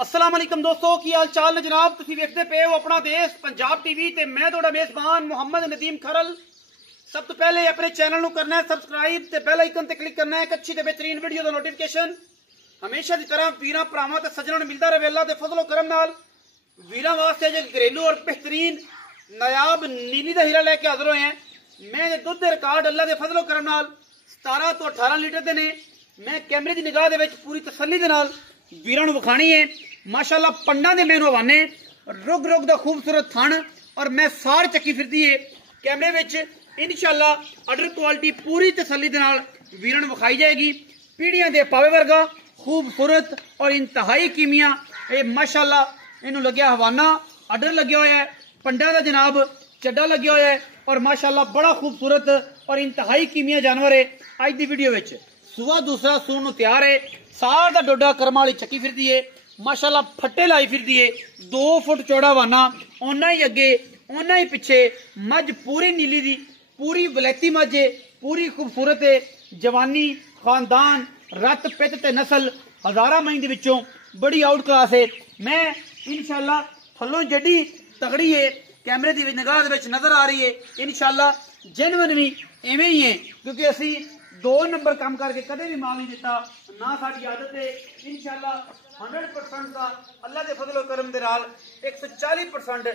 अस्सलाम वालेकुम दोस्तों, की हाल चाल ने जनाब। तुसीं वेखदे पे हो अपना देश पंजाब टीवी ते मैं तुहाडा मेजबान मुहम्मद नदीम खरल। सब तो पहले अपने चैनल को करना है सबसक्राइब ते बेल आइकन ते क्लिक करना है एक अच्छी ते बेहतरीन वीडियो का नोटिफिकेशन हमेशा की तरह वीरां भरावां ते सज्जणां नूं मिलदा रहे। अल्लाह दे फजलो करम नाल वीरां वास्ते जो घरेलू और बेहतरीन नायाब नीली दा हीरा लेके हाजिर होए हैं। मैं दुध दे रिकॉर्ड अल्लाह दे फजलो करम नाल 17 तो 18 लीटर दे ने मैं कैमरे की निगाह दे विच पूरी तसल्ली दे नाल वीरां नूं विखाणी है। माशाअल्लाह पंडा दे मैनू हवाने रुग रुग दा खूबसूरत थण और मैं सार चक्की फिरदी है कैमरे विच। इंशाअल्लाह अडर क्वालिटी पूरी तसल्ली दे नाल वीरां नूं विखाई जाएगी। पीढ़ियां दे पावे वर्गा खूबसूरत और इंतहाई कीमिया ये माशाअल्लाह इनू लग्या हवाना अडर लग्या होया है, पंडा दा जनाब चड्डा लग्या होया है और माशाअल्लाह बड़ा खूबसूरत और इंतहाई कीमिया जानवर है। अज दी वीडियो विच सुबह दूसरा सून नूं तैयार है। सार दा डोडा करम वाली चक्की फिरदी है माशाअल्लाह, फट्टे लाई फिरदी है। 2 फुट चौड़ा वाना ओना ही अगे ओना ही पिछे मझ पूरी नीली दी पूरी वलैती मझ है, पूरी खूबसूरत है। जवानी खानदान रत पित ते नस्ल हजारा मई दे विचों बड़ी आउट क्लास है। मैं इंशाअल्लाह थल्लों जड़ी तगड़ी है कैमरे की निगाह दे विच नजर आ रही है। इंशाअल्लाह जेनवन भी इवें ही है क्योंकि असी 2 नंबर काम करके कदे भी माल नहीं दिता ना, साडी आदत है। इंशाअल्लाह 100% का अल्लाह के फजलो करम दे नाल 140%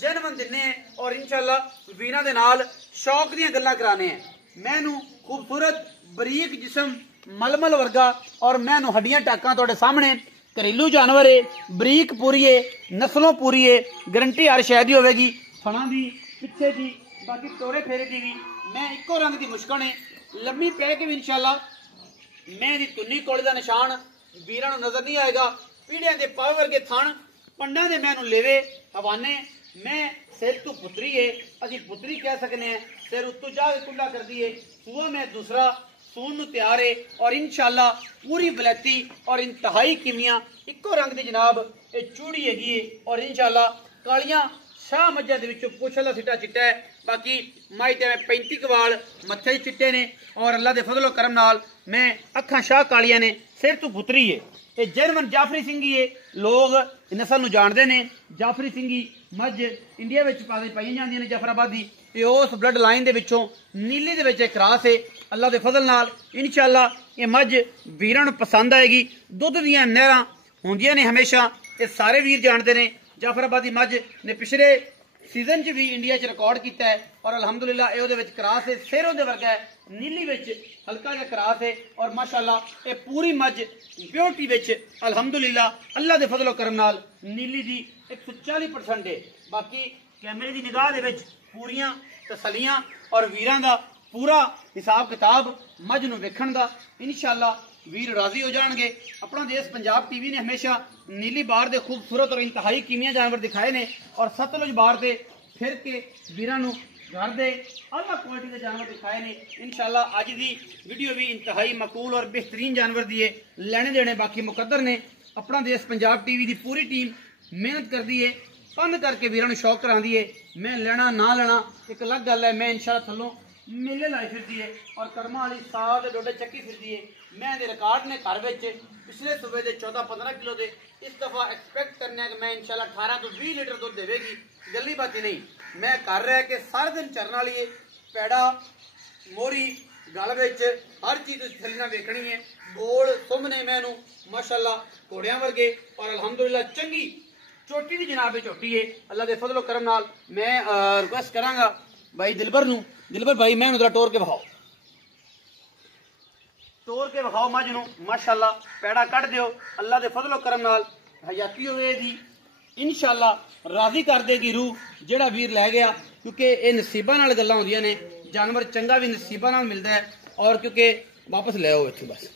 जेनवन दिने और इंशाअल्लाह वीरां दे नाल शौक दी गल्लां कराने हैं। मैनू खूबसूरत बरीक जिस्म मलमल वर्गा और मैनू हड्डियां टाकां तुहाडे सामने घरेलू जानवर है, बरीक पूरी है, नस्लों पूरी है, गारंटी हर शय दी होवेगी। फणा दी पिछे दी बाकी तोरे फेरे दी भी मैं इको रंग दी मुश्कण है। लम्मी पै के भी इंशाअल्लाह मैं दी तुन्नी कोले दा निशान वीरां नूं नजर नहीं आएगा। पीढ़ियां दे पावे वर्गे थण पंडा दे मैनू लेवे हवाने मैं सिर तू पुत्री है, असी पुत्री कह सकने हैं। सिर उत्तों जाके कुंडा कर दिए सुआ मैं दूसरा सून नूं तैयार है और इंशाअल्लाह पूरी बलैती और इंतहाई कीमिया इको रंग दी जनाब ये चूड़ी हैगी है और इंशाअल्लाह कालियां शाह मज्जां दे विचों पुछ दा सिटा चिट्टा है। बाकी माई ते 35 कवाल मत्थे चिट्टे ने और अल्लाह दे फजलो करम नाल मैं अखां शाह कालियां ने, सिर तू पुत्री है। ये जर्मन जाफरी सिंघी है, लोग नस्ल नूं जानदे ने। जाफरी सिंघी मझ इंडिया विच पाई जांदियां ने जाफराबादी। ये उस ब्लड लाइन दे विचों नीली दे विच एक क्रास है। अल्लाह दे फजल नाल इंशाअल्लाह ये मझ वीरां नूं पसंद आएगी। दुध दियां नहरां होंदियां ने हमेशा, ये सारे वीर जानते ने। जाफराबादी मझ ने पिछले सीजन च भी इंडिया च रिकॉर्ड किया है और अलहमदुलिल्लाह ये उहदे विच क्रास है, सिर उहदे वर्गा है, नीली विच हल्का जिहा क्रास है और माशाअल्लाह ये पूरी मझ प्योरिटी विच अल्हम्दुलिल्लाह अल्लाह दे फजलो करम नाल नीली दी 140% है। बाकी कैमरे की निगाह दे विच पूरियां तसलियां और वीरां दा पूरा हिसाब किताब मझ नूं वेखण दा इंशाअल्लाह वीर राजी हो जाएंगे। अपना देश पंजाब टीवी ने हमेशा नीली बार दे खूबसूरत और इंतहाई कीमिया जानवर दिखाए ने और सतलुज बार दे फिर के वीरां नूं घर दे आला क्वालिटी के जानवर दिखाए ने। इंशाअल्लाह अज दी वीडियो भी इंतहाई मकबूल और बेहतरीन जानवर दी है। लेने देने बाकी मुकद्दर ने। अपना देश पंजाब टीवी की पूरी टीम मेहनत करती है, पंद करके वीरां नूं शौक करांदी है। मैं लेना ना लेना एक अलग गल है। मैं इंशाअल्लाह थल्लों मेले लाई फिरदी है और कर्मा वाली साल दे डोडे चक्की फिरदी है। मैं दे रिकॉर्ड ने घर विच पिछले सूबे दे 14-15 किलो दे इस दफा एक्सपेक्ट करने कि मैं इंशाअल्लाह 18 तो 20 लीटर दूध देवेगी। गली बात नहीं, मैं घर रह के सारे दिन चरन वाली है। पैड़ा मोरी गल विच हर चीज थल्लियां वेखनी है। गोल सुमने मैनू माशाअल्लाह घोड़ियां वर्गे और अलहमदुलिल्लाह चंगी चोटी दी जनाब चोटी है। अल्लाह दे फजलो करम नाल मैं रिक्वेस्ट करांगा भाई दिलबर नूं, दिलबर भाई मैं जरा टोर के विखाओ, तोड़ के विखाओ मझ नूं माशाअल्लाह पैड़ा कट दिओ। अल्लाह दे फजलो करम नाल हयाती होवे दी इंशाअल्लाह राजी कर देगी रूह जेड़ा वीर लै गया क्योंकि ये नसीबां नाल गल्लां होंदियां ने। जानवर चंगा भी नसीबां नाल मिलदा है और क्योंकि वापस ले आओ इत्थों बस।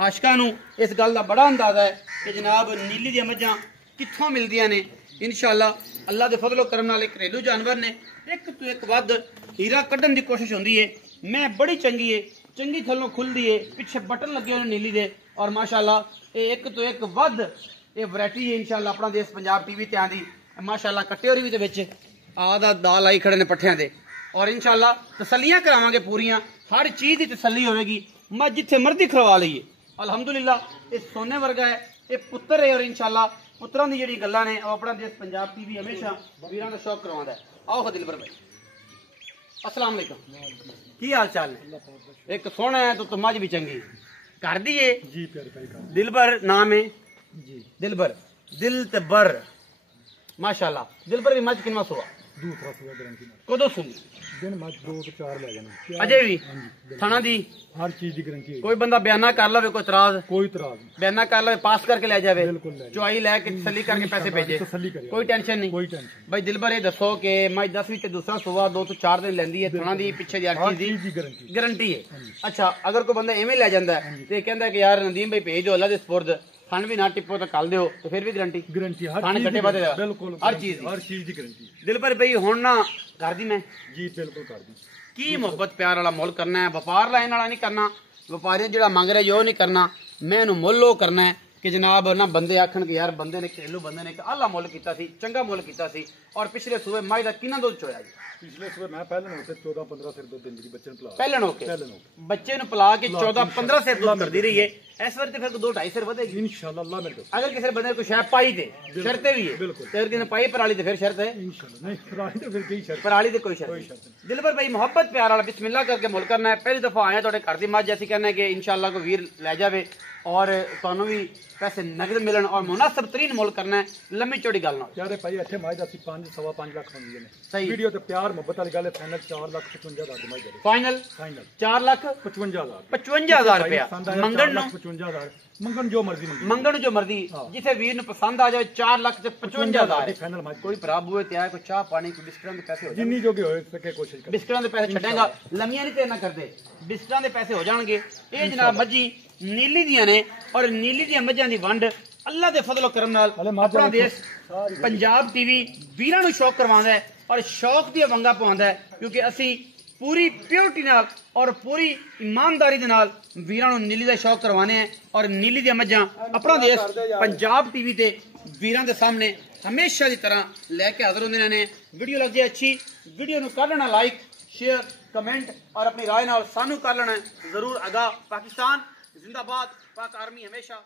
आशकां नूं इस गल दा बड़ा अंदाजा है कि जनाब नीली दियां मझां कित्थों मिलदियां ने। इंशाअल्लाह अल्लाह दे फजलो करम नाल एक घरेलू जानवर ने एक तो एक वध हीरा कड्ढण दी कोशिश होंदी है। मैं बड़ी चंगी है, चंगी थल्लों खुलदी है, पिछे बटन लगे हुए नीली दे और माशाअल्लाह ये एक तो एक वध ये वैरायटी है। इंशाअल्लाह अपना देश पंजाब टीवी ते आंदी माशाअल्लाह कट्टे होरी भी दे विच आदा दाल आई खड़े ने पट्ठियां दे और इंशाअल्लाह तसल्लियां करावांगे पूरियां, हर चीज की तसल्ली होगी। मैं जिथे मर्जी खलवा लीए अल्हम्दुलिल्लाह ये सोने वर्गा है, ये पुत्र है और इंशाअल्लाह ਪੁੱਤਰਾਂ ਦੀ ਜਿਹੜੀ ਗੱਲਾਂ ਨੇ ਉਹ ਆਪਣਾ ਦੇਸ਼ ਪੰਜਾਬ ਟੀਵੀ ਹਮੇਸ਼ਾ ਵੀਰਾਂ ਦਾ ਸ਼ੌਕ ਕਰਵਾਉਂਦਾ ਹੈ। ਆਓ ਦਿਲਬਰ ਭਾਈ, अस्सलाम वालेकुम, की हाल चाल है? एक सोना है तो मझ भी चंगी कर दी है जी। दिलबर नाम है जी, दिलबर दिल ते बर माशाल्लाह। दिलबर भी मझ कितना सुआ? दूसरा सुआ गारंटी कदों सुनी? दिन मझ 2 तो 4 ले जाने अजय भी थाना दी हर चीज की गारंटी है। कोई बंदा बयाना कर लवे, कोई इतराज? कोई इतराज बयाना कर लवे, पास करके ले जावे, चुआई लेके तसल्ली करके पैसे भेजे, कोई टेंशन नहीं, कोई टेंशन। भाई दिलबर ये दसो कि मझ 10 ते दूसरा सुआ 2 तो 4 दिन लेंदी है, थाना दी पिछे दी हर चीज की गारंटी है। अच्छा, अगर कोई बंदा एवें ले जांदा है ते कहंदा कि यार नदीम भाई भेज दो अल्लाह दे सुपुर्द, थान भी ना टिपो तो कल दियो, तो फिर भी गारंटी हर कट्टे बादे बिल्कुल हर चीज की गारंटी। दिलबर भाई हुण ना कर दी मैं जी, बिल्कुल कर दी। की मुहब्बत प्यार वाला मुल करना है, व्यापार लाइन वाला नहीं करना। व्यापारी जो मंग रहा है नहीं करना, मैं मुल वो करना है कि जनाब ना बंदे आखन कि यार बंदे ने घरेलू बंदे ने आला मुल किया, चंगा मुल किया। और पिछले सूबे मझ का कितना दुध चोया जी? पिछले सूबे मैं पहले 14-15 सिर दूध देंदी बच्चे ने पिला, पहले बच्चे ने पिला के 14-15 सिर दूध करती रही है। इस बार फिर 2-2.5 सिर बढ़ेगी इंशाल्लाह अल्लाह मेरे। अगर किसी बंदे को शायद पाई दे शर्तें भी है, अगर किसी पाई पराली तो फिर शर्त है इंशाल्लाह नहीं, पराली तो कोई शर्त। दिलबर भाई मुहब्बत प्यार वाला बिस्मिल्लाह करके मुल करना है। पहली दफा आया थोड़े घर की मझ जैसी कहना है कि इंशाल्लाह को वीर ले जावे और तुहानू भी पैसे नगद मिलन और मुनासिब तरीन मुल करना है। लंबी चौड़ी गल ना यार भाई इत्थे मझ दा 5-5.5 लाख मंगदे ने। सही वीडियो ते प्यार मुहब्बत वाली गल है। फाइनल 4,55,000 दी मझ दे, फाइनल 4,55,000 रुपया मंगण नु 55,000 मंगण जो मर्जी मंगण जो मर्जी जिथे वीर नु पसंद आ जाए 4,55,000 फाइनल मझ। कोई भरा बुए ते आए, कोई चाह पानी, कोई बिस्कुटां दे पैसे हो जिन्नी जोगे होए सके कोशिश कर, बिस्कुटां दे पैसे छड्डेगा, लमियां नहीं ते ना करदे, बिस्कुटां दे पैसे हो जाणगे। ए जनाब मझी नीली दियां ने और नीली दियां मझां दी वंड अल्लाह दे फजलो करम नाल अपना देश पंजाब टीवी वीरां नूं शौक करवांदा है और शौक दी वंगा पवांदा है, क्योंकि असी पूरी प्योरिटी नाल और पूरी ईमानदारी दे नाल वीरां नूं नीली दा शौक करवाने हैं। और नीली दियां मझां अपना देश पंजाब टीवी ते वीरां दे सामने हमेशा की तरह लैके हाजिर होंदे ने। वीडियो लग जाए अच्छी, वीडियो नूं कर लेना लाइक, शेयर, कमेंट और अपनी राय नाल सानू कर लेना जरूर आगाह। पाकिस्तान जिंदाबाद, पाक आर्मी हमेशा